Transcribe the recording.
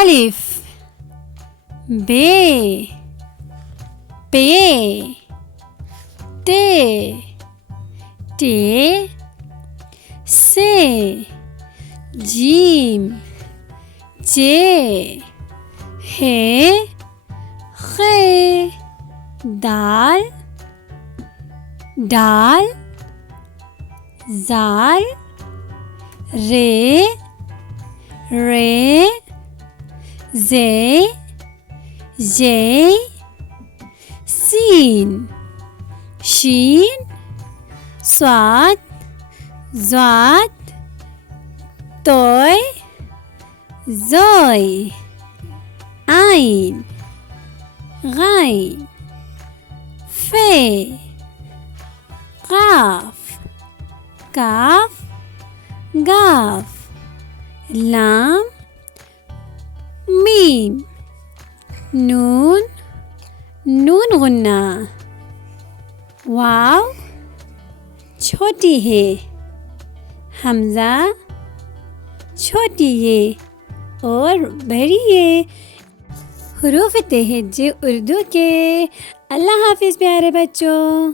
الف بے پے تے ٹے سے جیم جے ہے خے دال ڈال زال رے رے زے یے سین شین صاد ضاد توئے زوئے عین غین فے قاف کاف گاف لام میم نون نون غنہ واو چھوٹی ہے حمزہ چھوٹی ہے اور بڑی ہے حروف تہجی اردو کے۔ اللہ حافظ پیارے بچوں۔